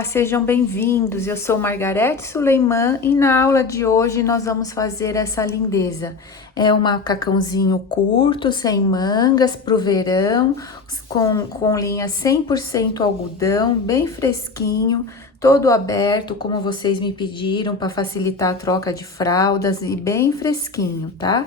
Olá, sejam bem-vindos. Eu sou Margarete Suleiman e na aula de hoje nós vamos fazer essa lindeza. É um macacãozinho curto, sem mangas, pro verão, com linha 100% algodão, bem fresquinho, todo aberto, como vocês me pediram, para facilitar a troca de fraldas e bem fresquinho, tá?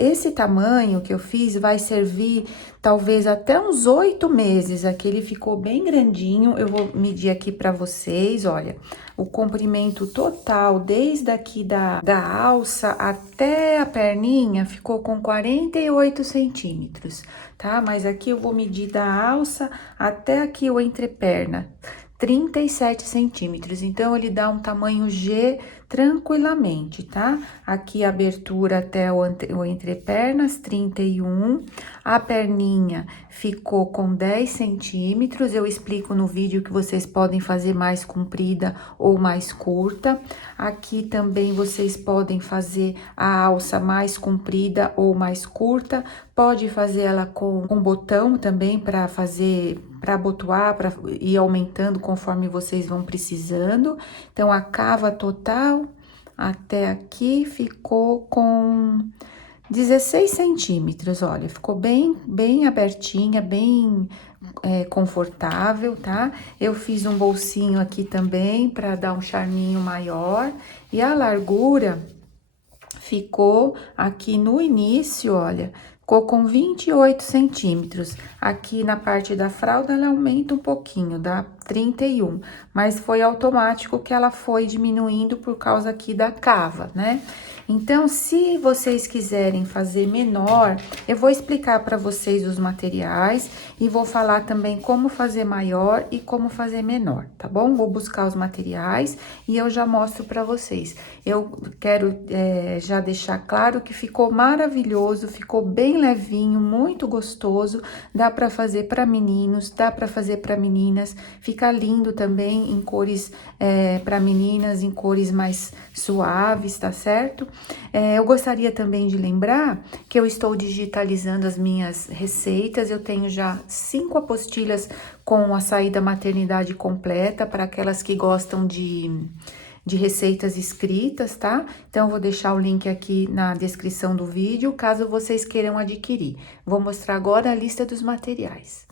Esse tamanho que eu fiz vai servir talvez até uns 8 meses. Aqui ele ficou bem grandinho. Eu vou medir aqui para vocês, olha, o comprimento total, desde aqui da alça até a perninha, ficou com 48 centímetros, tá? Mas aqui eu vou medir da alça até aqui o entreperna, 37 centímetros. Então, ele dá um tamanho G tranquilamente, tá? Aqui a abertura até o entrepernas, 31. A perninha ficou com 10 centímetros. Eu explico no vídeo que vocês podem fazer mais comprida ou mais curta. Aqui também vocês podem fazer a alça mais comprida ou mais curta. Pode fazer ela com botão também para fazer, para abotoar, para ir aumentando conforme vocês vão precisando. Então, a cava total até aqui ficou com 16 centímetros, olha, ficou bem abertinha, bem confortável, tá? Eu fiz um bolsinho aqui também para dar um charminho maior e a largura ficou aqui no início, olha, ficou com 28 centímetros. Aqui na parte da fralda ela aumenta um pouquinho, dá 31, mas foi automático que ela foi diminuindo por causa aqui da cava, né? Então, se vocês quiserem fazer menor, eu vou explicar para vocês os materiais e vou falar também como fazer maior e como fazer menor, tá bom? Vou buscar os materiais e eu já mostro para vocês. Eu quero já deixar claro que ficou maravilhoso, ficou bem levinho, muito gostoso. Dá para fazer para meninos, dá para fazer para meninas. Fica lindo também em cores para meninas, em cores mais suaves, tá certo? Eu gostaria também de lembrar que eu estou digitalizando as minhas receitas. Eu tenho já 5 apostilhas com a saída maternidade completa para aquelas que gostam de receitas escritas, tá? Então, eu vou deixar o link aqui na descrição do vídeo, caso vocês queiram adquirir. Vou mostrar agora a lista dos materiais.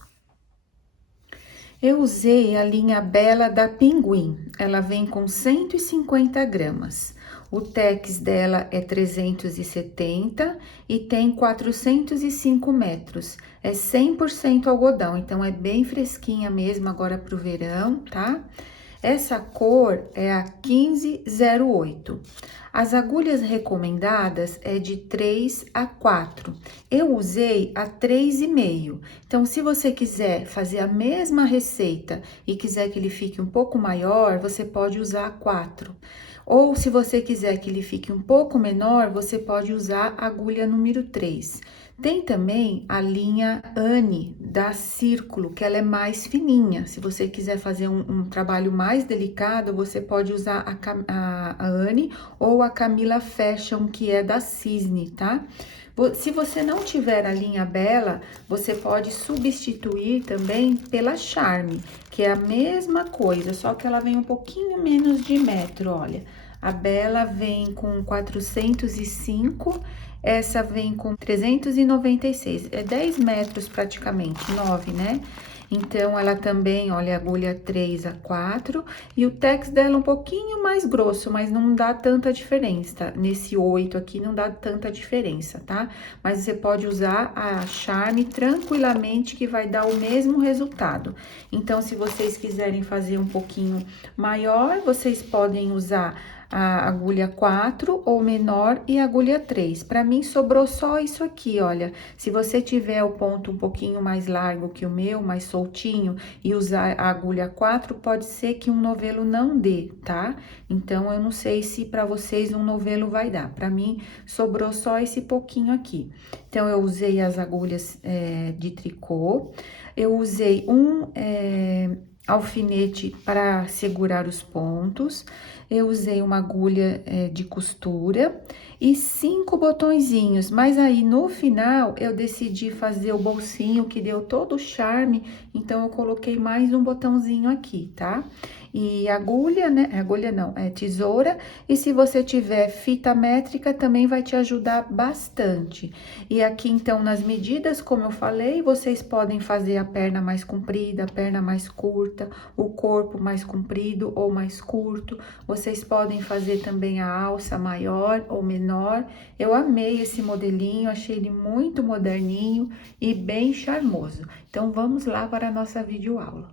Eu usei a linha Bela da Pinguim, ela vem com 150 gramas. O tex dela é 370 e tem 405 metros. É 100% algodão, então é bem fresquinha mesmo agora pro verão, tá? Essa cor é a 1508. As agulhas recomendadas é de 3 a 4. Eu usei a 3,5. Então, se você quiser fazer a mesma receita e quiser que ele fique um pouco maior, você pode usar a 4. Ou, se você quiser que ele fique um pouco menor, você pode usar a agulha número 3. Tem também a linha Anne da Círculo, que ela é mais fininha. Se você quiser fazer um trabalho mais delicado, você pode usar a Anne ou a Camila Fashion, que é da Cisne, tá? Se você não tiver a linha Bela, você pode substituir também pela Charme, que é a mesma coisa, só que ela vem um pouquinho menos de metro, olha. A Bela vem com 405, essa vem com 396, é 10 metros praticamente, 9, né? Então, ela também, olha, agulha 3 a 4, e o tex dela um pouquinho mais grosso, mas não dá tanta diferença, nesse 8 aqui não dá tanta diferença, tá? Mas você pode usar a Charme tranquilamente, que vai dar o mesmo resultado. Então, se vocês quiserem fazer um pouquinho maior, vocês podem usar a agulha 4 ou menor e a agulha 3. Para mim, sobrou só isso aqui, olha. Se você tiver o ponto um pouquinho mais largo que o meu, mais soltinho, e usar a agulha 4, pode ser que um novelo não dê, tá? Então, eu não sei se para vocês um novelo vai dar. Para mim, sobrou só esse pouquinho aqui. Então, eu usei as agulhas de tricô. Eu usei alfinete para segurar os pontos. Eu usei uma agulha de costura e 5 botõezinhos, mas aí no final eu decidi fazer o bolsinho que deu todo o charme, então eu coloquei mais um botãozinho aqui, tá? E agulha, né? Agulha não, é tesoura. E se você tiver fita métrica, também vai te ajudar bastante. E aqui, então, nas medidas, como eu falei, vocês podem fazer a perna mais comprida, a perna mais curta, o corpo mais comprido ou mais curto. Vocês podem fazer também a alça maior ou menor. Eu amei esse modelinho, achei ele muito moderninho e bem charmoso. Então, vamos lá para a nossa videoaula.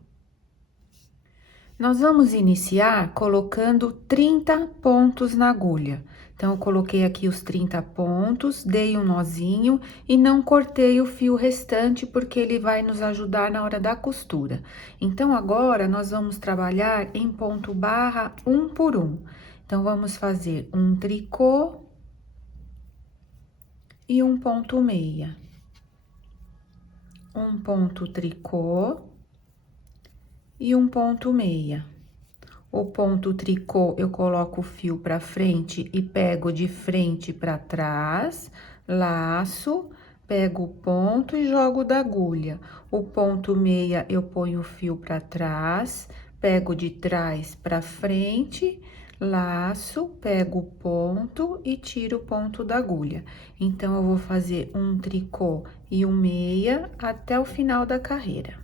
Nós vamos iniciar colocando 30 pontos na agulha. Então, eu coloquei aqui os 30 pontos, dei um nozinho e não cortei o fio restante, porque ele vai nos ajudar na hora da costura. Então, agora, nós vamos trabalhar em ponto barra um por um. Então, vamos fazer um tricô e um ponto meia. Um ponto tricô e um ponto meia. O ponto tricô, eu coloco o fio pra frente e pego de frente pra trás, laço, pego o ponto e jogo da agulha. O ponto meia, eu ponho o fio pra trás, pego de trás pra frente, laço, pego o ponto e tiro o ponto da agulha. Então, eu vou fazer um tricô e um meia até o final da carreira.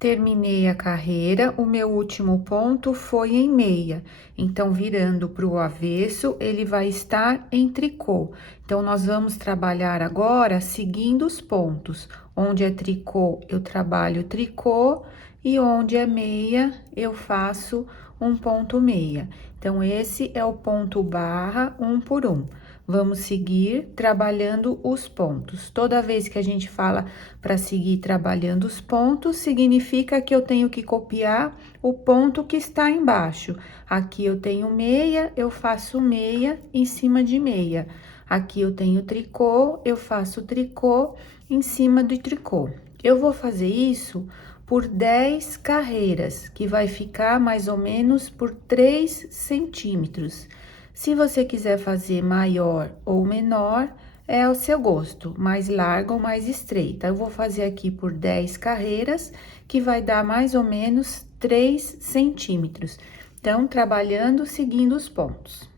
Terminei a carreira, o meu último ponto foi em meia. Então, virando para o avesso, ele vai estar em tricô. Então, nós vamos trabalhar agora seguindo os pontos. Onde é tricô, eu trabalho tricô, e onde é meia, eu faço um ponto meia. Então, esse é o ponto barra um por um. Vamos seguir trabalhando os pontos. Toda vez que a gente fala para seguir trabalhando os pontos, significa que eu tenho que copiar o ponto que está embaixo. Aqui eu tenho meia, eu faço meia em cima de meia. Aqui eu tenho tricô, eu faço tricô em cima do tricô. Eu vou fazer isso por 10 carreiras, que vai ficar mais ou menos por 3 centímetros. Se você quiser fazer maior ou menor, é ao seu gosto, mais larga ou mais estreita. Eu vou fazer aqui por 10 carreiras, que vai dar mais ou menos 3 centímetros. Então, trabalhando, seguindo os pontos.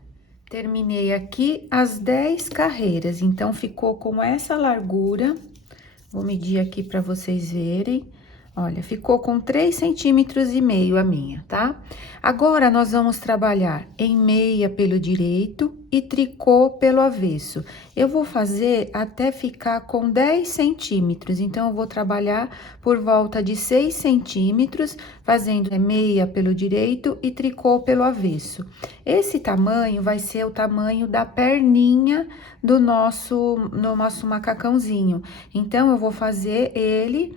Terminei aqui as 10 carreiras, então, ficou com essa largura. Vou medir aqui para vocês verem. Olha, ficou com 3,5 centímetros a minha, tá? Agora, nós vamos trabalhar em meia pelo direito e tricô pelo avesso. Eu vou fazer até ficar com 10 centímetros, então, eu vou trabalhar por volta de 6 centímetros, fazendo meia pelo direito e tricô pelo avesso. Esse tamanho vai ser o tamanho da perninha do nosso macacãozinho. Então, eu vou fazer ele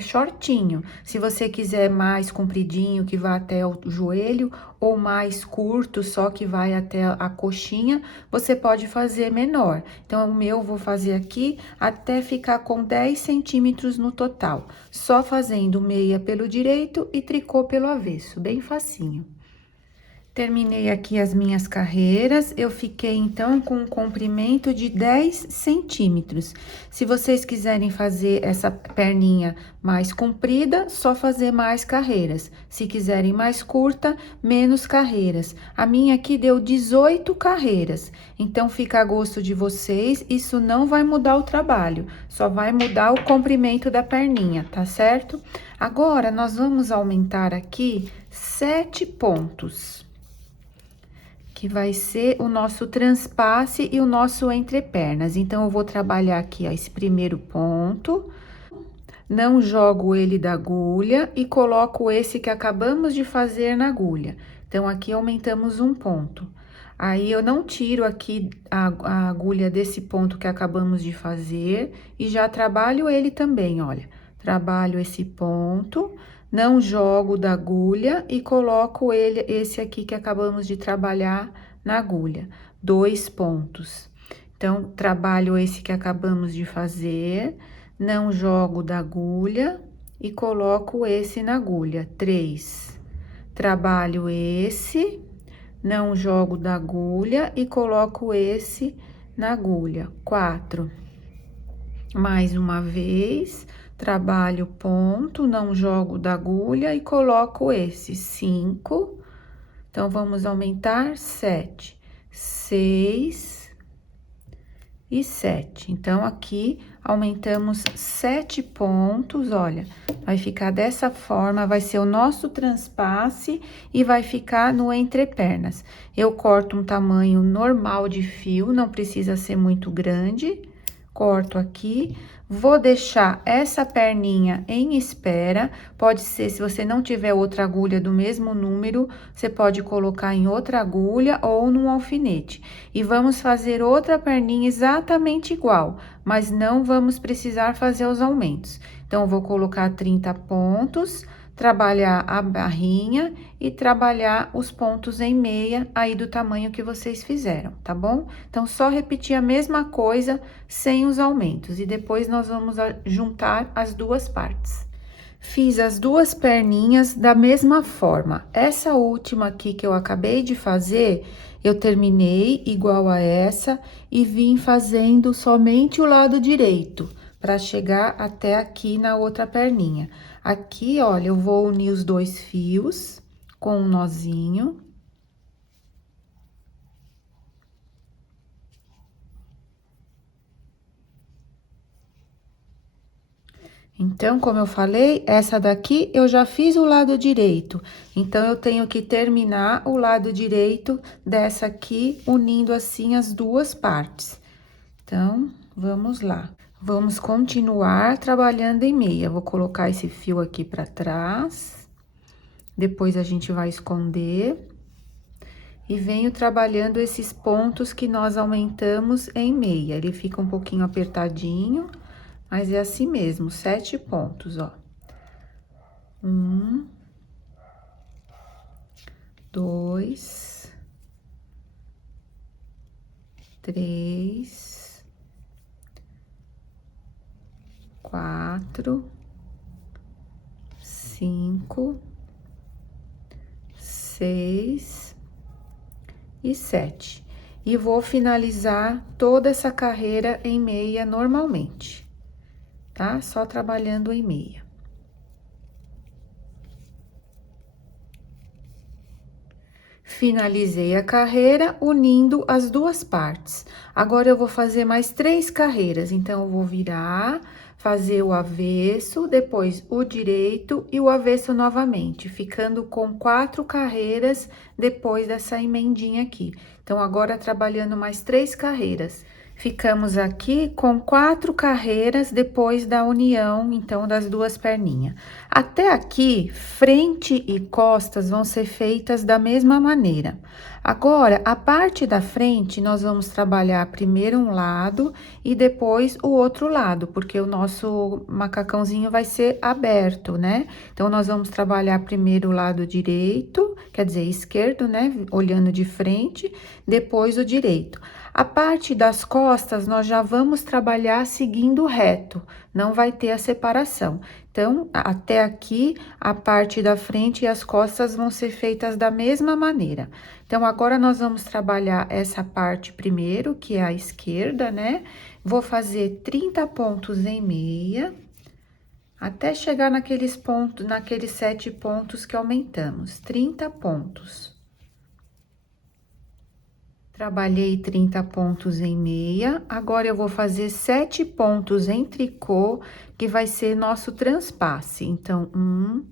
shortinho. Se você quiser mais compridinho, que vá até o joelho, ou mais curto, só que vai até a coxinha, você pode fazer menor. Então, o meu eu vou fazer aqui até ficar com 10 centímetros no total, só fazendo meia pelo direito e tricô pelo avesso, bem facinho. Terminei aqui as minhas carreiras, eu fiquei, então, com um comprimento de 10 centímetros. Se vocês quiserem fazer essa perninha mais comprida, só fazer mais carreiras. Se quiserem mais curta, menos carreiras. A minha aqui deu 18 carreiras, então, fica a gosto de vocês, isso não vai mudar o trabalho, só vai mudar o comprimento da perninha, tá certo? Agora, nós vamos aumentar aqui 7 pontos. Que vai ser o nosso transpasse e o nosso entrepernas. Então, eu vou trabalhar aqui, ó, esse primeiro ponto, não jogo ele da agulha e coloco esse que acabamos de fazer na agulha. Então, aqui aumentamos um ponto. Aí, eu não tiro aqui a agulha desse ponto que acabamos de fazer e já trabalho ele também, olha. Trabalho esse ponto, não jogo da agulha e coloco esse aqui que acabamos de trabalhar na agulha, 2 pontos. Então, trabalho esse que acabamos de fazer, não jogo da agulha e coloco esse na agulha, 3. Trabalho esse, não jogo da agulha e coloco esse na agulha. 4. Mais uma vez, trabalho ponto, não jogo da agulha e coloco esse. 5. Então, vamos aumentar 7, 6 e 7. Então, aqui, aumentamos 7 pontos, olha, vai ficar dessa forma, vai ser o nosso transpasse e vai ficar no entrepernas. Eu corto um tamanho normal de fio, não precisa ser muito grande, corto aqui. Vou deixar essa perninha em espera, pode ser, se você não tiver outra agulha do mesmo número, você pode colocar em outra agulha ou num alfinete. E vamos fazer outra perninha exatamente igual, mas não vamos precisar fazer os aumentos. Então, vou colocar 30 pontos, trabalhar a barrinha e trabalhar os pontos em meia aí do tamanho que vocês fizeram, tá bom? Então, só repetir a mesma coisa sem os aumentos e depois nós vamos juntar as duas partes. Fiz as duas perninhas da mesma forma. Essa última aqui que eu acabei de fazer, eu terminei igual a essa e vim fazendo somente o lado direito, para chegar até aqui na outra perninha. Aqui, olha, eu vou unir os dois fios com um nozinho. Então, como eu falei, essa daqui eu já fiz o lado direito. Então, eu tenho que terminar o lado direito dessa aqui, unindo assim as duas partes. Então, vamos lá. Vamos continuar trabalhando em meia. Vou colocar esse fio aqui pra trás. Depois, a gente vai esconder. E venho trabalhando esses pontos que nós aumentamos em meia. Ele fica um pouquinho apertadinho, mas é assim mesmo, 7 pontos, ó. 1, 2, 3, 4, 5, 6 e 7. E vou finalizar toda essa carreira em meia normalmente, tá? Só trabalhando em meia. Finalizei a carreira unindo as duas partes. Agora, eu vou fazer mais 3 carreiras. Então, eu vou virar, fazer o avesso, depois o direito e o avesso novamente, ficando com 4 carreiras depois dessa emendinha aqui. Então, agora, trabalhando mais 3 carreiras. Ficamos aqui com 4 carreiras depois da união, então, das duas perninhas. Até aqui, frente e costas vão ser feitas da mesma maneira. Agora, a parte da frente, nós vamos trabalhar primeiro um lado e depois o outro lado, porque o nosso macacãozinho vai ser aberto, né? Então, nós vamos trabalhar primeiro o lado direito, quer dizer, esquerdo, né? Olhando de frente, depois o direito. A parte das costas, nós já vamos trabalhar seguindo reto, não vai ter a separação. Então, até aqui, a parte da frente e as costas vão ser feitas da mesma maneira. Então, agora, nós vamos trabalhar essa parte primeiro, que é a esquerda, né? Vou fazer 30 pontos em meia, até chegar naqueles pontos, naqueles 7 pontos que aumentamos, 30 pontos. Trabalhei 30 pontos em meia, agora eu vou fazer 7 pontos em tricô, que vai ser nosso transpasse. Então, 1,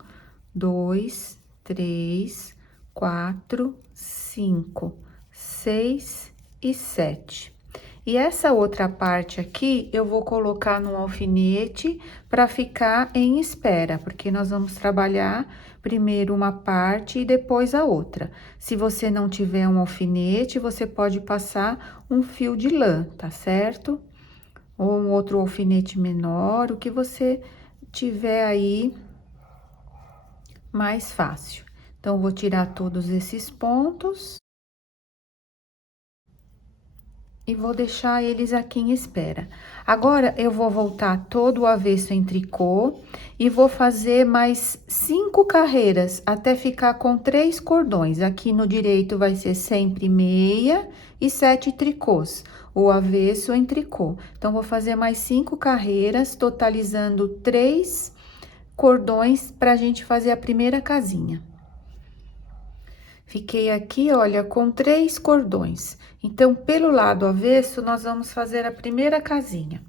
2, 3, 4, 5, 6 e 7. E essa outra parte aqui, eu vou colocar no alfinete para ficar em espera, porque nós vamos trabalhar primeiro uma parte e depois a outra. Se você não tiver um alfinete, você pode passar um fio de lã, tá certo? Ou um outro alfinete menor, o que você tiver aí mais fácil. Então, vou tirar todos esses pontos. e vou deixar eles aqui em espera. Agora, eu vou voltar todo o avesso em tricô e vou fazer mais 5 carreiras até ficar com 3 cordões. Aqui no direito vai ser sempre meia e 7 tricôs, o avesso em tricô. Então, vou fazer mais 5 carreiras, totalizando 3 cordões pra gente fazer a primeira casinha. Fiquei aqui, olha, com 3 cordões. Então, pelo lado avesso, nós vamos fazer a primeira casinha.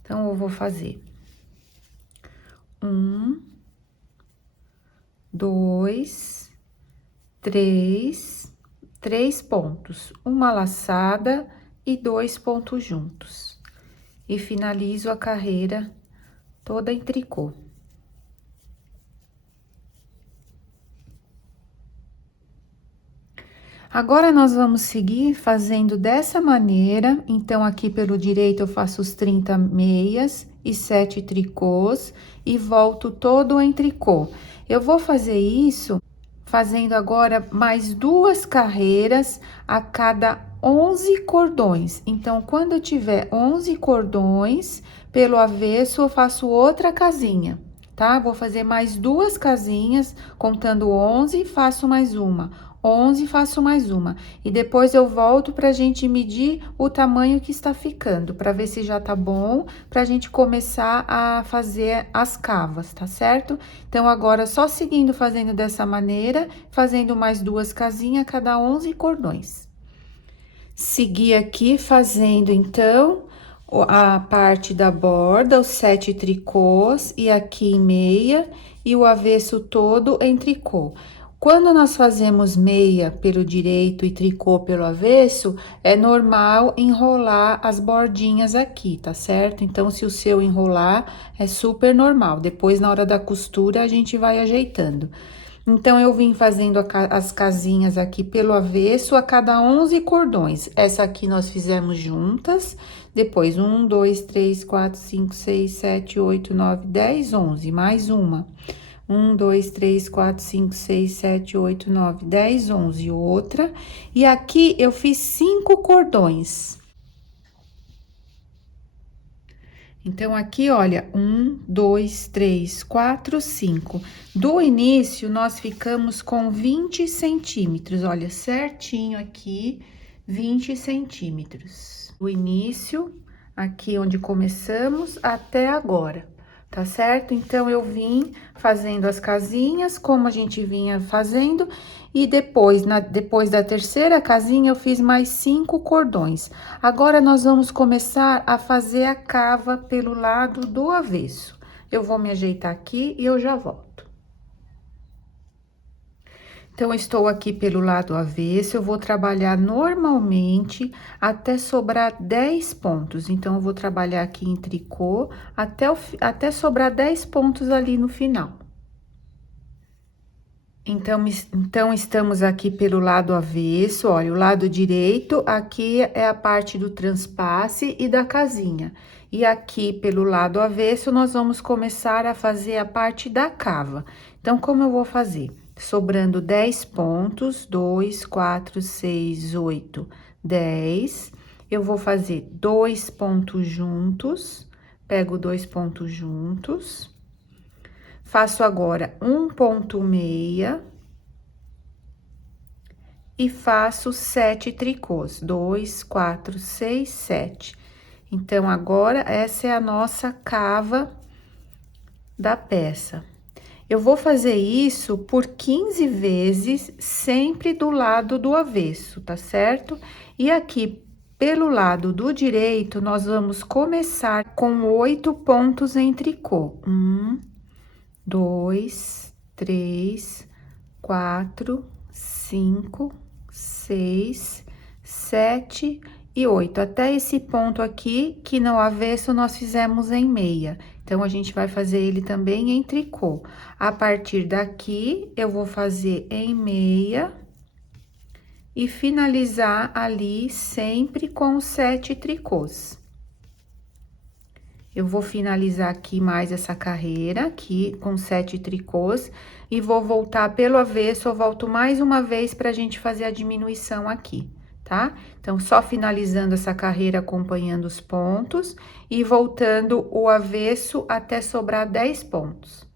Então, eu vou fazer 1, 2, 3, 3 pontos, uma laçada e 2 pontos juntos. E finalizo a carreira toda em tricô. Agora, nós vamos seguir fazendo dessa maneira. Então, aqui pelo direito, eu faço os 30 meias e 7 tricôs e volto todo em tricô. Eu vou fazer isso fazendo agora mais 2 carreiras a cada 11 cordões. Então, quando eu tiver 11 cordões, pelo avesso, eu faço outra casinha, tá? Vou fazer mais 2 casinhas, contando 11, faço mais uma. 11, faço mais uma. E depois eu volto pra gente medir o tamanho que está ficando, pra ver se já tá bom, pra gente começar a fazer as cavas, tá certo? Então, agora, só seguindo fazendo dessa maneira, fazendo mais 2 casinhas a cada 11 cordões. Segui aqui fazendo, então, a parte da borda, os 7 tricôs, e aqui em meia, e o avesso todo em tricô. Quando nós fazemos meia pelo direito e tricô pelo avesso, é normal enrolar as bordinhas aqui, tá certo? Então, se o seu enrolar, é super normal. Depois, na hora da costura, a gente vai ajeitando. Então, eu vim fazendo as casinhas aqui pelo avesso a cada 11 cordões. Essa aqui nós fizemos juntas. Depois, 1, 2, 3, 4, 5, 6, 7, 8, 9, 10, 11. Mais uma. 1, 2, 3, 4, 5, 6, 7, 8, 9, 10, 11. Outra. E aqui, eu fiz 5 cordões. Então, aqui, olha, 1, 2, 3, 4, 5. Do início, nós ficamos com 20 centímetros, olha, certinho aqui, 20 centímetros. Do início, aqui onde começamos, até agora, tá certo? Então, eu vim fazendo as casinhas, como a gente vinha fazendo, e depois, depois da terceira casinha, eu fiz mais 5 cordões. Agora, nós vamos começar a fazer a cava pelo lado do avesso. Eu vou me ajeitar aqui e eu já volto. Então, eu estou aqui pelo lado avesso, eu vou trabalhar normalmente até sobrar 10 pontos. Então, eu vou trabalhar aqui em tricô até sobrar 10 pontos ali no final. Então, estamos aqui pelo lado avesso, olha, o lado direito, aqui é a parte do transpasse e da casinha. E aqui, pelo lado avesso, nós vamos começar a fazer a parte da cava. Então, como eu vou fazer? Sobrando 10 pontos, 2, 4, 6, 8, 10. Eu vou fazer 2 pontos juntos, pego 2 pontos juntos. Faço agora um ponto meia e faço 7 tricôs, 2, 4, 6, 7. Então, agora, essa é a nossa cava da peça. Eu vou fazer isso por 15 vezes, sempre do lado do avesso, tá certo? E aqui, pelo lado do direito, nós vamos começar com 8 pontos em tricô. 1, 2, 3, 4, 5, 6, 7 e 8. Até esse ponto aqui, que no avesso nós fizemos em meia. Então, a gente vai fazer ele também em tricô. A partir daqui, eu vou fazer em meia e finalizar ali sempre com 7 tricôs. Eu vou finalizar aqui mais essa carreira, aqui com 7 tricôs, e vou voltar pelo avesso, eu volto mais uma vez pra gente fazer a diminuição aqui, tá? Então, só finalizando essa carreira acompanhando os pontos e voltando o avesso até sobrar 10 pontos.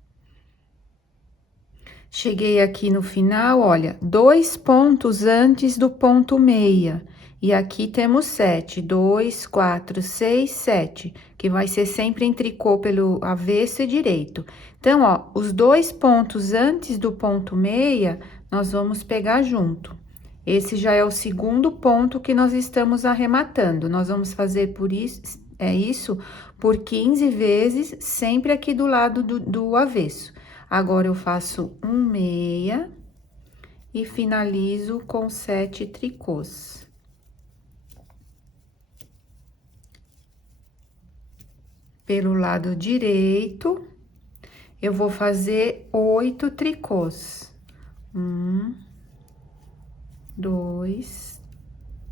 Cheguei aqui no final, olha, 2 pontos antes do ponto meia. E aqui temos 7, 2, 4, 6, 7, que vai ser sempre em tricô pelo avesso e direito. Então, ó, os 2 pontos antes do ponto meia, nós vamos pegar junto. Esse já é o segundo ponto que nós estamos arrematando. Nós vamos fazer por isso por 15 vezes, sempre aqui do lado do avesso. Agora, eu faço um meia e finalizo com 7 tricôs. Pelo lado direito, eu vou fazer 8 tricôs. 1, 2,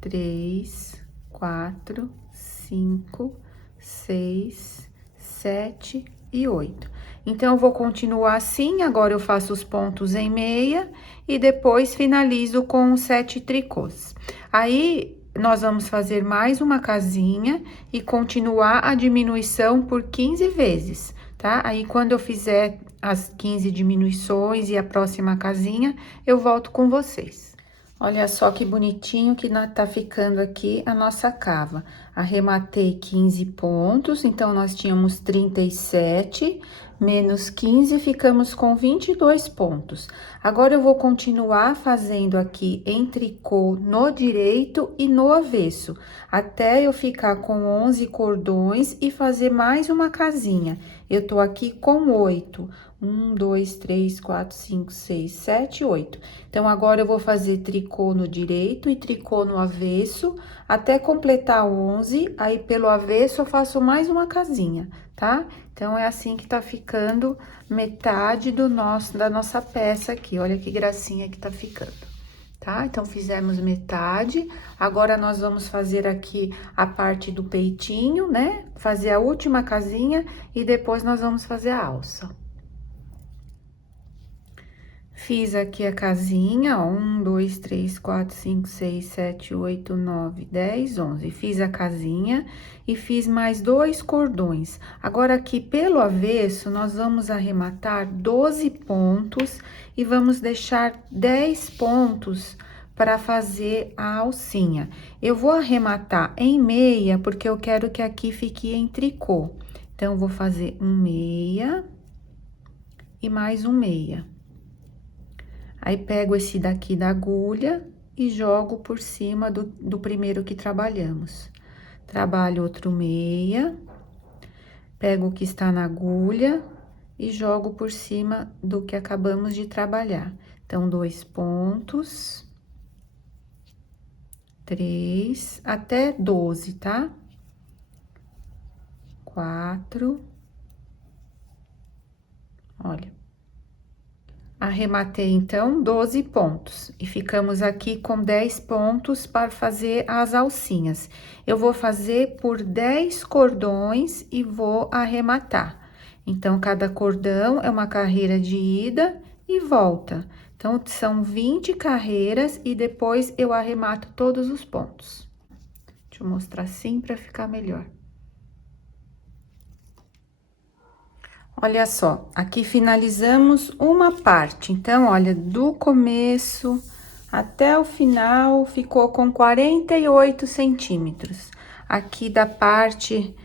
3, 4, 5, 6, 7 e 8. Então, eu vou continuar assim, agora eu faço os pontos em meia e depois finalizo com 7 tricôs. Aí, nós vamos fazer mais uma casinha e continuar a diminuição por 15 vezes, tá? Aí, quando eu fizer as 15 diminuições e a próxima casinha, eu volto com vocês. Olha só que bonitinho que tá ficando aqui a nossa cava. Arrematei 15 pontos, então, nós tínhamos 37, menos 15, ficamos com 22 pontos. Agora, eu vou continuar fazendo aqui em tricô no direito e no avesso, até eu ficar com 11 cordões e fazer mais uma casinha. Eu tô aqui com 8. 1, 2, 3, 4, 5, 6, 7, 8. Então, agora eu vou fazer tricô no direito e tricô no avesso, até completar 11, aí pelo avesso eu faço mais uma casinha, tá? Então, é assim que tá ficando metade da nossa peça aqui, olha que gracinha que tá ficando. Tá? Então, fizemos metade, agora nós vamos fazer aqui a parte do peitinho, né? Fazer a última casinha e depois nós vamos fazer a alça. Fiz aqui a casinha, ó, 1, 2, 3, 4, 5, 6, 7, 8, 9, 10, 11. Fiz a casinha e fiz mais 2 cordões. Agora, aqui pelo avesso, nós vamos arrematar 12 pontos e vamos deixar 10 pontos para fazer a alcinha. Eu vou arrematar em meia, porque eu quero que aqui fique em tricô. Então, eu vou fazer um meia e mais um meia. Aí, pego esse daqui da agulha e jogo por cima do primeiro que trabalhamos. Trabalho outro meia, pego o que está na agulha e jogo por cima do que acabamos de trabalhar. Então, 2 pontos, 3, até 12, tá? 4, olha. Arrematei, então, 12 pontos. E ficamos aqui com 10 pontos para fazer as alcinhas. Eu vou fazer por 10 cordões e vou arrematar. Então, cada cordão é uma carreira de ida e volta. Então, são 20 carreiras e depois eu arremato todos os pontos. Deixa eu mostrar assim para ficar melhor. Olha só, aqui finalizamos uma parte. Então, olha, do começo até o final, ficou com 48 centímetros. Aqui da parte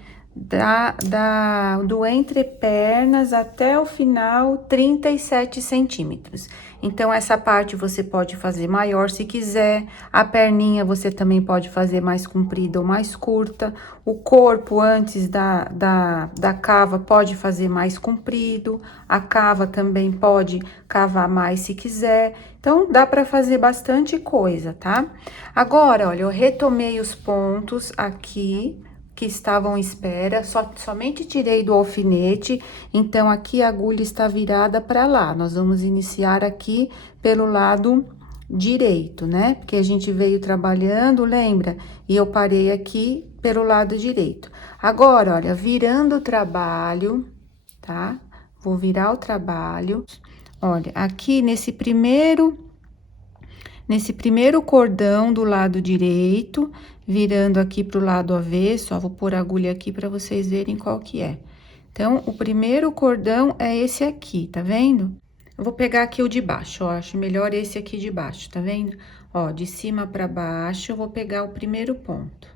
do entrepernas até o final, 37 centímetros. Então, essa parte você pode fazer maior se quiser, a perninha você também pode fazer mais comprida ou mais curta, o corpo antes da cava pode fazer mais comprido, a cava também pode cavar mais se quiser. Então, dá para fazer bastante coisa, tá? Agora, olha, eu retomei os pontos aqui que estavam em espera, somente tirei do alfinete, então, aqui a agulha está virada para lá. Nós vamos iniciar aqui pelo lado direito, né? Porque a gente veio trabalhando, lembra? E eu parei aqui pelo lado direito. Agora, olha, virando o trabalho, tá? Vou virar o trabalho. Olha, aqui nesse primeiro Nesse primeiro cordão do lado direito, virando aqui pro lado avesso, ó, vou pôr a agulha aqui para vocês verem qual que é. Então, o primeiro cordão é esse aqui, tá vendo? Eu vou pegar aqui o de baixo, ó, acho melhor esse aqui de baixo, tá vendo? Ó, de cima para baixo, eu vou pegar o primeiro ponto.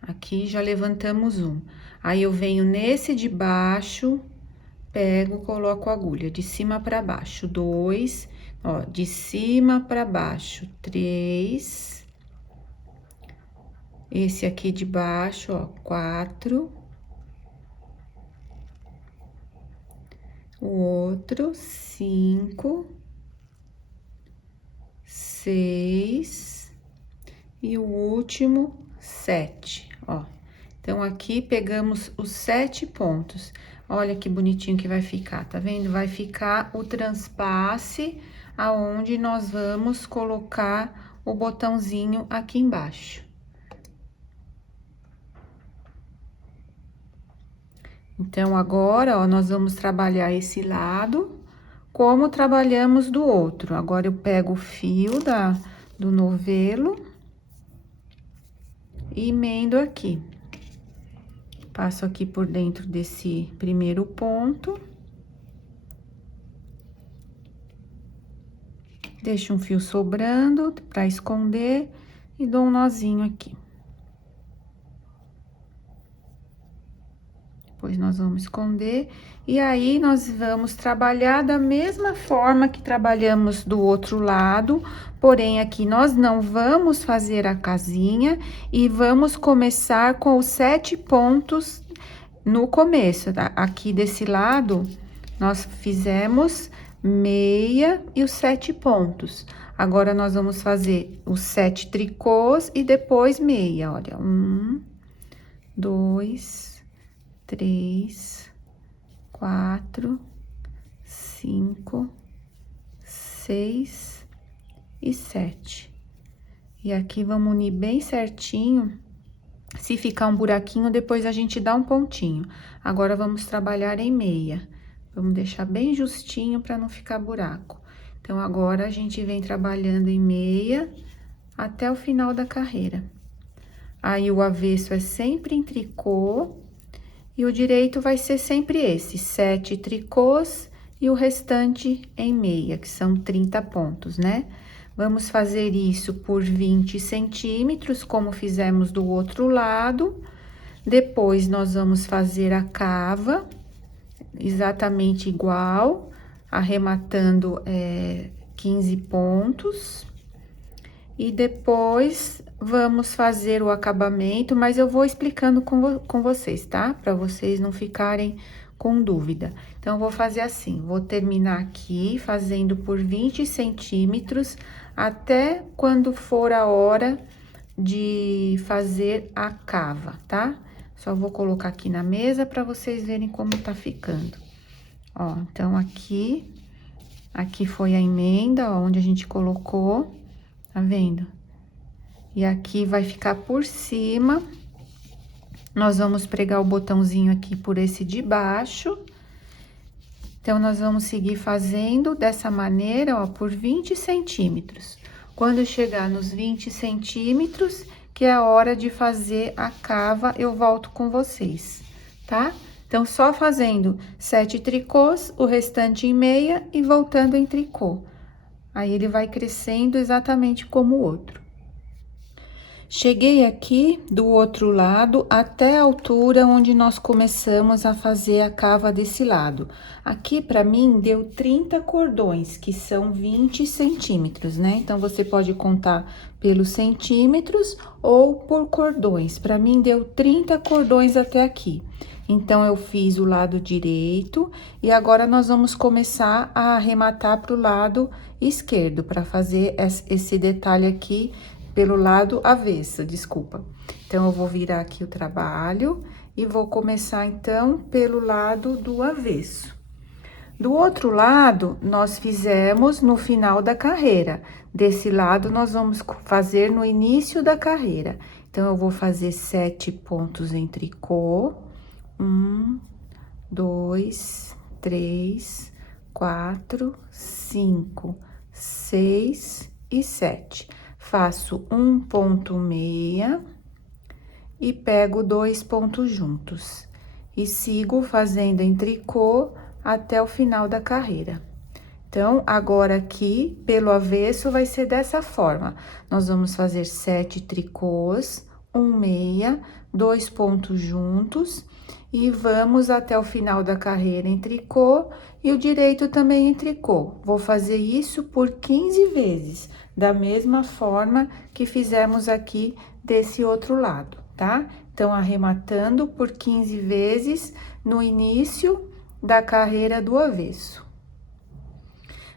Aqui já levantamos um. Aí, eu venho nesse de baixo, pego, coloco a agulha de cima para baixo, 2, ó, de cima para baixo, 3. Esse aqui de baixo, ó, 4. O outro, 5, 6 e o último, 7, ó. Então, aqui pegamos os 7 pontos. Olha que bonitinho que vai ficar, tá vendo? Vai ficar o transpasse aonde nós vamos colocar o botãozinho aqui embaixo. Então, agora, ó, nós vamos trabalhar esse lado, como trabalhamos do outro. Agora, eu pego o fio do novelo e emendo aqui. Passo aqui por dentro desse primeiro ponto. Deixo um fio sobrando para esconder e dou um nozinho aqui. Depois, nós vamos esconder. E aí, nós vamos trabalhar da mesma forma que trabalhamos do outro lado. Porém, aqui nós não vamos fazer a casinha e vamos começar com os 7 pontos no começo, tá? Aqui desse lado, nós fizemos meia e os 7 pontos. Agora, nós vamos fazer os 7 tricôs e depois meia, olha. 1, 2, 3, 4, 5, 6 e 7. E aqui vamos unir bem certinho. Se ficar um buraquinho, depois a gente dá um pontinho. Agora, vamos trabalhar em meia. Vamos deixar bem justinho para não ficar buraco. Então, agora, a gente vem trabalhando em meia até o final da carreira. Aí, o avesso é sempre em tricô. E o direito vai ser sempre esse, 7 tricôs e o restante em meia, que são 30 pontos, né? Vamos fazer isso por 20 centímetros, como fizemos do outro lado. Depois, nós vamos fazer a cava, exatamente igual, arrematando 15 pontos. E depois, vamos fazer o acabamento, mas eu vou explicando com vocês, tá? Para vocês não ficarem com dúvida. Então, eu vou fazer assim, vou terminar aqui, fazendo por 20 centímetros, até quando for a hora de fazer a cava, tá? Só vou colocar aqui na mesa para vocês verem como tá ficando. Ó, então, aqui foi a emenda, ó, onde a gente colocou, tá vendo? E aqui vai ficar por cima. Nós vamos pregar o botãozinho aqui por esse de baixo. Então, nós vamos seguir fazendo dessa maneira, ó, por 20 centímetros. Quando chegar nos 20 centímetros, que é a hora de fazer a cava, eu volto com vocês, tá? Então, só fazendo 7 tricôs, o restante em meia e voltando em tricô. Aí, ele vai crescendo exatamente como o outro. Cheguei aqui do outro lado até a altura onde nós começamos a fazer a cava desse lado. Aqui, pra mim, deu 30 cordões, que são 20 centímetros, né? Então, você pode contar pelos centímetros ou por cordões. Pra mim, deu 30 cordões até aqui. Então, eu fiz o lado direito e agora nós vamos começar a arrematar pro lado esquerdo, para fazer esse detalhe aqui pelo lado avesso, desculpa. Então, eu vou virar aqui o trabalho e vou começar, então, pelo lado do avesso. Do outro lado, nós fizemos no final da carreira. Desse lado, nós vamos fazer no início da carreira. Então, eu vou fazer 7 pontos em tricô. 1, 2, 3, 4, 5, 6 e 7. Faço um ponto meia e pego 2 pontos juntos. E sigo fazendo em tricô até o final da carreira. Então, agora aqui, pelo avesso, vai ser dessa forma. Nós vamos fazer 7 tricôs, um meia, 2 pontos juntos, e vamos até o final da carreira em tricô, e o direito também em tricô. Vou fazer isso por 15 vezes, da mesma forma que fizemos aqui desse outro lado, tá? Então, arrematando por 15 vezes no início da carreira do avesso.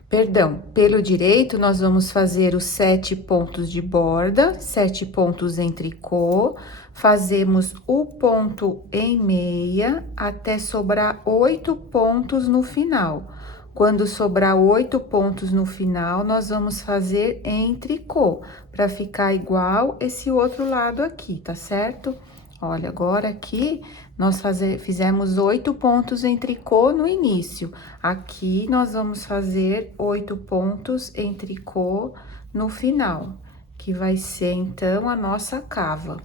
Perdão, pelo direito, nós vamos fazer os 7 pontos de borda, 7 pontos em tricô, fazemos o ponto em meia até sobrar 8 pontos no final. Quando sobrar 8 pontos no final, nós vamos fazer em tricô, para ficar igual esse outro lado aqui, tá certo? Olha, agora aqui nós fizemos 8 pontos em tricô no início. Aqui nós vamos fazer 8 pontos em tricô no final, que vai ser então a nossa cava.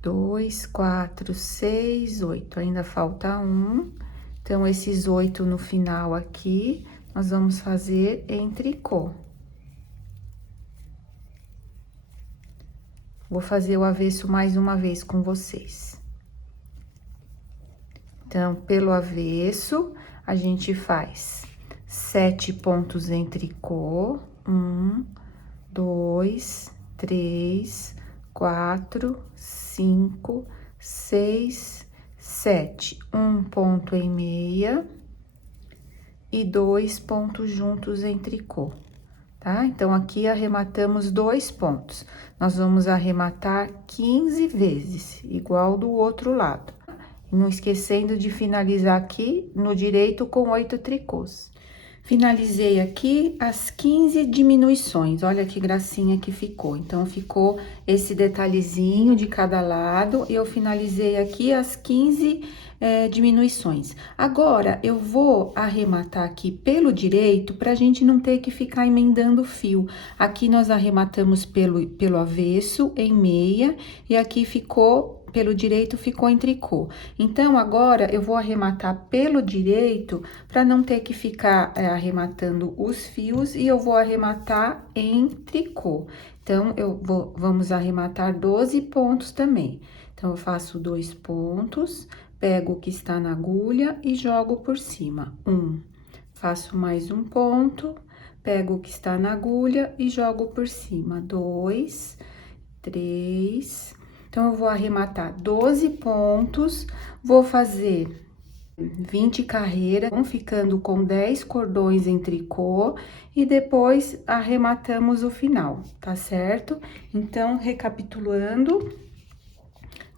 Dois, quatro, seis, 8. Ainda falta um. Então, esses 8 no final aqui, nós vamos fazer em tricô. Vou fazer o avesso mais uma vez com vocês. Então, pelo avesso, a gente faz 7 pontos em tricô. 1, 2, 3, 4, 5, 6, 7. Um ponto em meia e 2 pontos juntos em tricô. Tá? Então, aqui arrematamos 2 pontos. Nós vamos arrematar 15 vezes, igual do outro lado. Não esquecendo de finalizar aqui no direito com 8 tricôs. Finalizei aqui as 15 diminuições, olha que gracinha que ficou. Então, ficou esse detalhezinho de cada lado, e eu finalizei aqui as 15 diminuições. Agora, eu vou arrematar aqui pelo direito, pra gente não ter que ficar emendando fio. Aqui nós arrematamos pelo avesso, em meia, e aqui ficou... Pelo direito ficou em tricô. Então, agora, eu vou arrematar pelo direito, para não ter que ficar arrematando os fios, e eu vou arrematar em tricô. Então, vamos arrematar 12 pontos também. Então, eu faço 2 pontos, pego o que está na agulha e jogo por cima. Faço mais um ponto, pego o que está na agulha e jogo por cima. 2, 3... Então, eu vou arrematar 12 pontos, vou fazer 20 carreiras, ficando com 10 cordões em tricô, e depois arrematamos o final, tá certo? Então, recapitulando,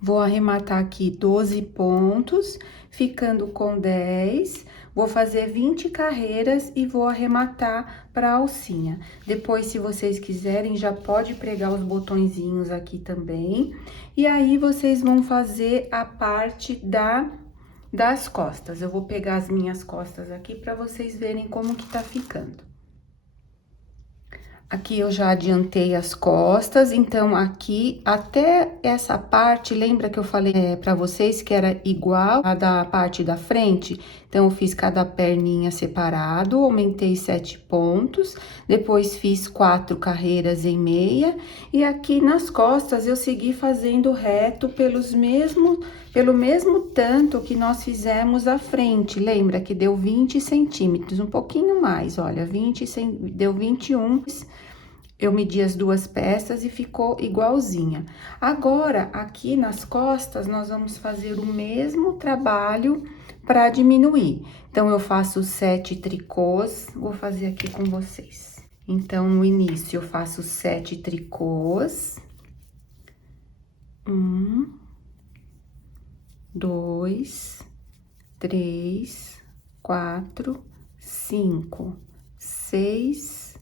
vou arrematar aqui 12 pontos, ficando com 10... Vou fazer 20 carreiras e vou arrematar para a alcinha. Depois, se vocês quiserem, já pode pregar os botõezinhos aqui também. E aí, vocês vão fazer a parte das costas. Eu vou pegar as minhas costas aqui para vocês verem como que tá ficando. Aqui eu já adiantei as costas, então aqui até essa parte, lembra que eu falei para vocês que era igual a da parte da frente? Então, eu fiz cada perninha separado, aumentei 7 pontos, depois fiz 4 carreiras em meia, e aqui nas costas eu segui fazendo reto pelo mesmo tanto que nós fizemos à frente. Lembra que deu 20 centímetros, um pouquinho mais, olha, deu 21. Eu medi as duas peças e ficou igualzinha. Agora, aqui nas costas, nós vamos fazer o mesmo trabalho para diminuir. Então, eu faço 7 tricôs, vou fazer aqui com vocês. Então, no início, eu faço 7 tricôs. 1, 2, 3, 4, 5, 6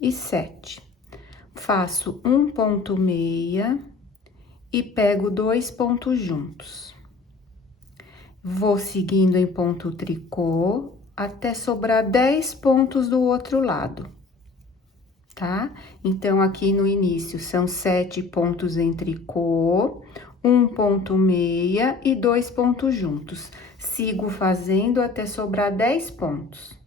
e 7. Faço um ponto meia e pego 2 pontos juntos. Vou seguindo em ponto tricô até sobrar 10 pontos do outro lado, tá? Então, aqui no início são 7 pontos em tricô, 1 ponto meia e 2 pontos juntos. Sigo fazendo até sobrar 10 pontos.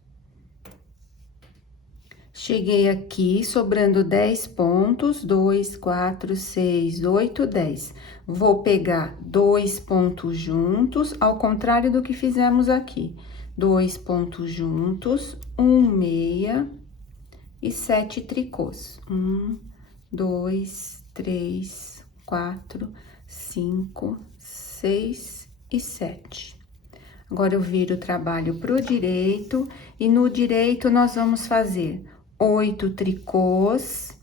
Cheguei aqui, sobrando 10 pontos, 2, 4, 6, 8, 10. Vou pegar 2 pontos juntos, ao contrário do que fizemos aqui. 2 pontos juntos, 1 meia e 7 tricôs. 1, 2, 3, 4, 5, 6 e 7. Agora, eu viro o trabalho pro direito, e no direito nós vamos fazer 8 tricôs,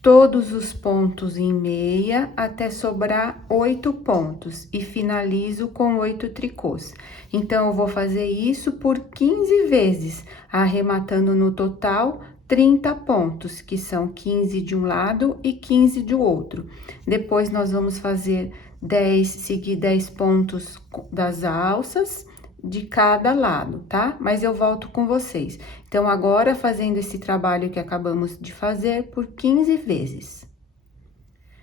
todos os pontos em meia, até sobrar 8 pontos, e finalizo com 8 tricôs. Então, eu vou fazer isso por 15 vezes, arrematando no total 30 pontos, que são 15 de um lado e 15 do outro. Depois, nós vamos fazer 10, seguir 10 pontos das alças, de cada lado, tá? Mas eu volto com vocês. Então, agora, fazendo esse trabalho que acabamos de fazer por 15 vezes.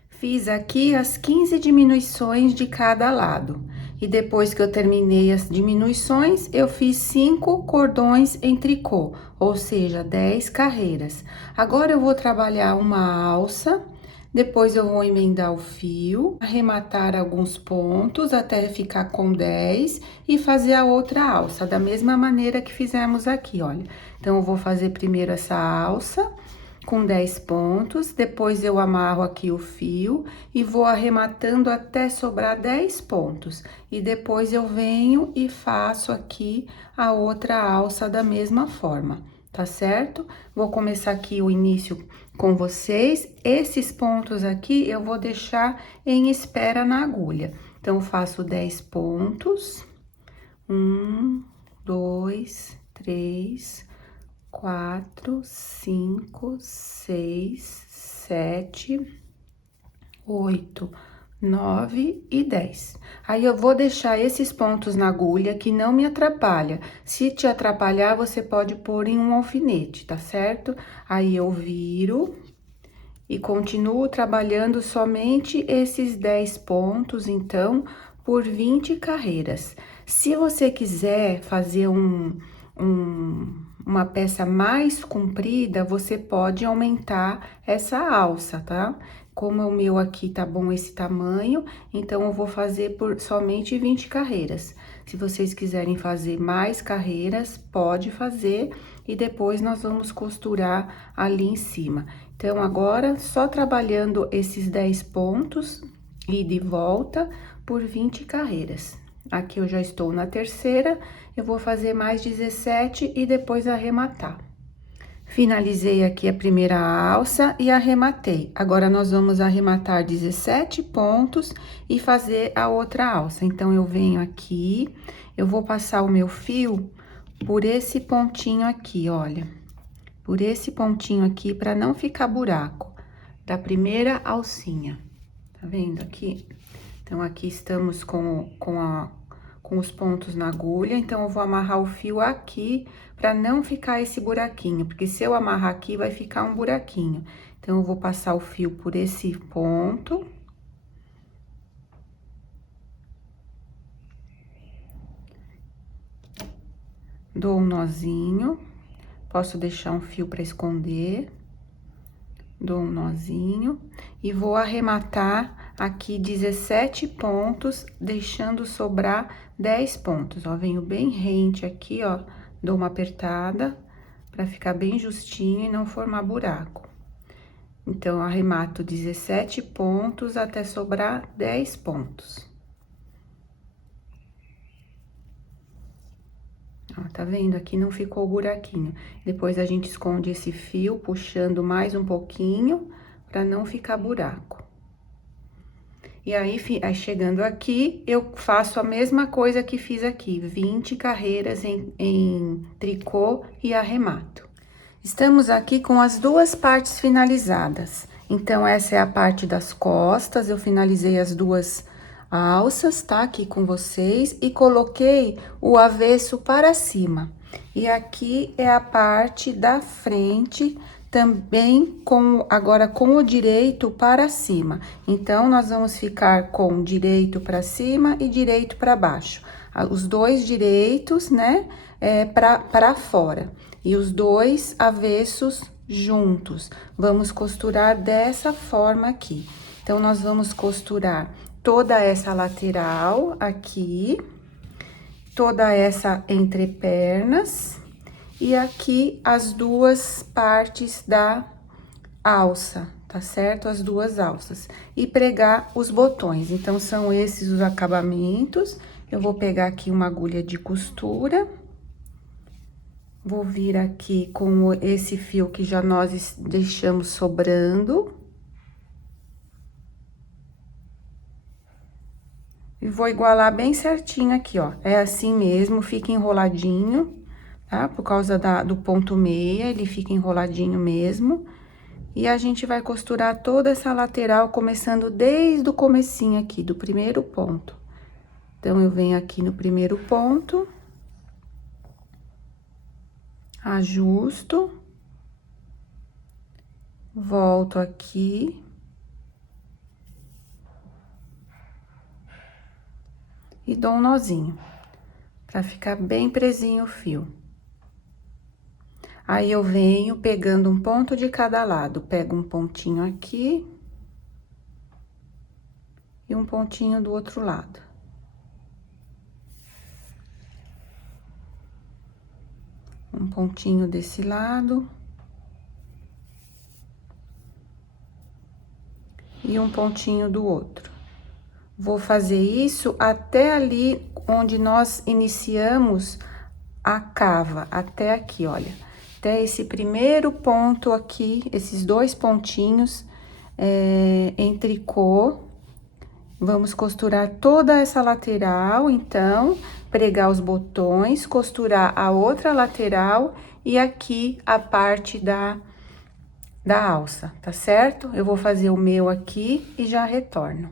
Fiz aqui as 15 diminuições de cada lado. E depois que eu terminei as diminuições, eu fiz 5 cordões em tricô, ou seja, 10 carreiras. Agora, eu vou trabalhar uma alça. Depois, eu vou emendar o fio, arrematar alguns pontos até ficar com 10 e fazer a outra alça, da mesma maneira que fizemos aqui, olha. Então, eu vou fazer primeiro essa alça com 10 pontos, depois eu amarro aqui o fio e vou arrematando até sobrar 10 pontos. E depois eu venho e faço aqui a outra alça da mesma forma, tá certo? Vou começar aqui o início com vocês. Esses pontos aqui eu vou deixar em espera na agulha. Então, faço 10 pontos. 1, 2, 3, 4, 5, 6, 7, 8, 9 e 10. Aí, eu vou deixar esses pontos na agulha que não me atrapalha. Se te atrapalhar, você pode pôr em um alfinete, tá certo? Aí, eu viro e continuo trabalhando somente esses 10 pontos, então, por 20 carreiras. Se você quiser fazer uma peça mais comprida, você pode aumentar essa alça, tá? Como o meu aqui tá bom esse tamanho, então, eu vou fazer por somente 20 carreiras. Se vocês quiserem fazer mais carreiras, pode fazer, e depois nós vamos costurar ali em cima. Então, agora, só trabalhando esses 10 pontos, e de volta por 20 carreiras. Aqui eu já estou na terceira, eu vou fazer mais 17 e depois arrematar. Finalizei aqui a primeira alça e arrematei. Agora, nós vamos arrematar 17 pontos e fazer a outra alça. Então, eu venho aqui, eu vou passar o meu fio por esse pontinho aqui, olha. Por esse pontinho aqui, para não ficar buraco, da primeira alcinha. Tá vendo aqui? Então, aqui estamos com os pontos na agulha, então, eu vou amarrar o fio aqui, para não ficar esse buraquinho, porque se eu amarrar aqui, vai ficar um buraquinho. Então, eu vou passar o fio por esse ponto. Dou um nozinho, posso deixar um fio para esconder. Dou um nozinho e vou arrematar aqui 17 pontos, deixando sobrar 10 pontos, ó. Venho bem rente aqui, ó, dou uma apertada pra ficar bem justinho e não formar buraco. Então, arremato 17 pontos até sobrar 10 pontos. Ó, tá vendo? Aqui não ficou buraquinho. Depois, a gente esconde esse fio, puxando mais um pouquinho, pra não ficar buraco. E aí, chegando aqui, eu faço a mesma coisa que fiz aqui, 20 carreiras em tricô e arremato. Estamos aqui com as duas partes finalizadas. Então, essa é a parte das costas, eu finalizei as alças, tá? Aqui com vocês, e coloquei o avesso para cima. E aqui é a parte da frente, também agora com o direito para cima. Então, nós vamos ficar com direito para cima e direito para baixo. Os dois direitos, né, para fora. E os dois avessos juntos. Vamos costurar dessa forma aqui. Então, nós vamos costurar toda essa lateral aqui, toda essa entrepernas e aqui as duas partes da alça, tá certo? As duas alças. E pregar os botões. Então, são esses os acabamentos. Eu vou pegar aqui uma agulha de costura. Vou vir aqui com esse fio que já nós deixamos sobrando. E vou igualar bem certinho aqui, ó. É assim mesmo, fica enroladinho, tá? Por causa do ponto meia, ele fica enroladinho mesmo. E a gente vai costurar toda essa lateral, começando desde o comecinho aqui, do primeiro ponto. Então, eu venho aqui no primeiro ponto. Ajusto. Volto aqui. E dou um nozinho, pra ficar bem presinho o fio. Aí, eu venho pegando um ponto de cada lado. Pego um pontinho aqui. E um pontinho do outro lado. Um pontinho desse lado. E um pontinho do outro. Vou fazer isso até ali onde nós iniciamos a cava, até aqui, olha. Até esse primeiro ponto aqui, esses dois pontinhos em tricô. Vamos costurar toda essa lateral, então, pregar os botões, costurar a outra lateral e aqui a parte da alça, tá certo? Eu vou fazer o meu aqui e já retorno.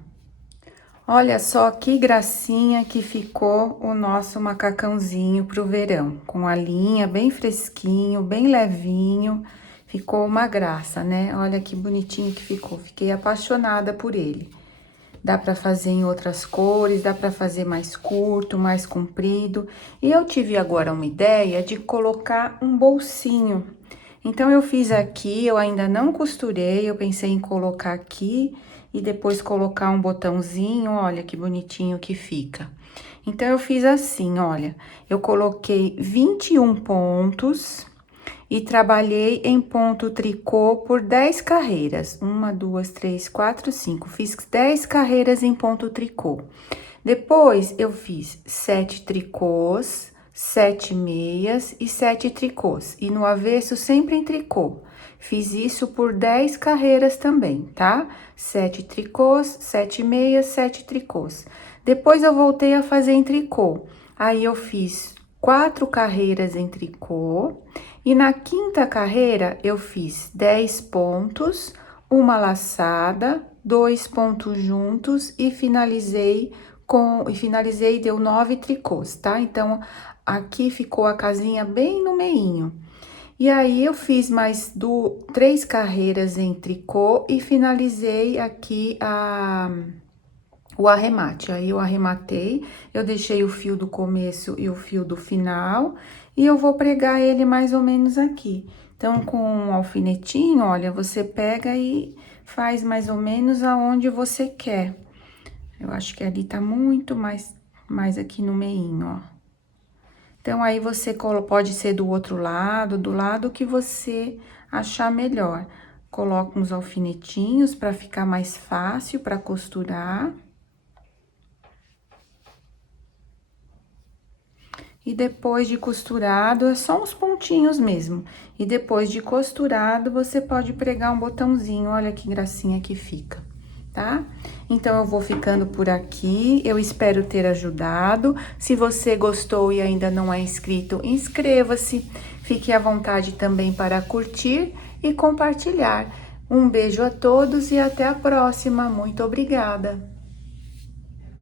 Olha só que gracinha que ficou o nosso macacãozinho pro verão, com a linha bem fresquinho, bem levinho, ficou uma graça, né? Olha que bonitinho que ficou, fiquei apaixonada por ele. Dá pra fazer em outras cores, dá pra fazer mais curto, mais comprido. E eu tive agora uma ideia de colocar um bolsinho. Então, eu fiz aqui, eu ainda não costurei, eu pensei em colocar aqui e depois colocar um botãozinho, olha que bonitinho que fica. Então, eu fiz assim, olha, eu coloquei 21 pontos e trabalhei em ponto tricô por 10 carreiras. 1, 2, 3, 4, 5. Fiz 10 carreiras em ponto tricô. Depois, eu fiz 7 tricôs, 7 meias e 7 tricôs. E no avesso, sempre em tricô. Fiz isso por 10 carreiras também, tá? 7 tricôs, 7 meias, 7 tricôs. Depois, eu voltei a fazer em tricô. Aí, eu fiz 4 carreiras em tricô. E na quinta carreira, eu fiz 10 pontos, uma laçada, 2 pontos juntos e finalizei e deu 9 tricôs, tá? Então, aqui ficou a casinha bem no meinho. E aí, eu fiz mais 3 carreiras em tricô e finalizei aqui o arremate. Aí, eu arrematei, eu deixei o fio do começo e o fio do final, e eu vou pregar ele mais ou menos aqui. Então, com um alfinetinho, olha, você pega e faz mais ou menos aonde você quer. Eu acho que ali tá muito mais aqui no meinho, ó. Então, aí, você pode ser do outro lado, do lado que você achar melhor. Coloca uns alfinetinhos pra ficar mais fácil pra costurar. E depois de costurado, é só uns pontinhos mesmo. E depois de costurado, você pode pregar um botãozinho, olha que gracinha que fica, tá? Então, eu vou ficando por aqui, eu espero ter ajudado. Se você gostou e ainda não é inscrito, inscreva-se. Fique à vontade também para curtir e compartilhar. Um beijo a todos e até a próxima. Muito obrigada!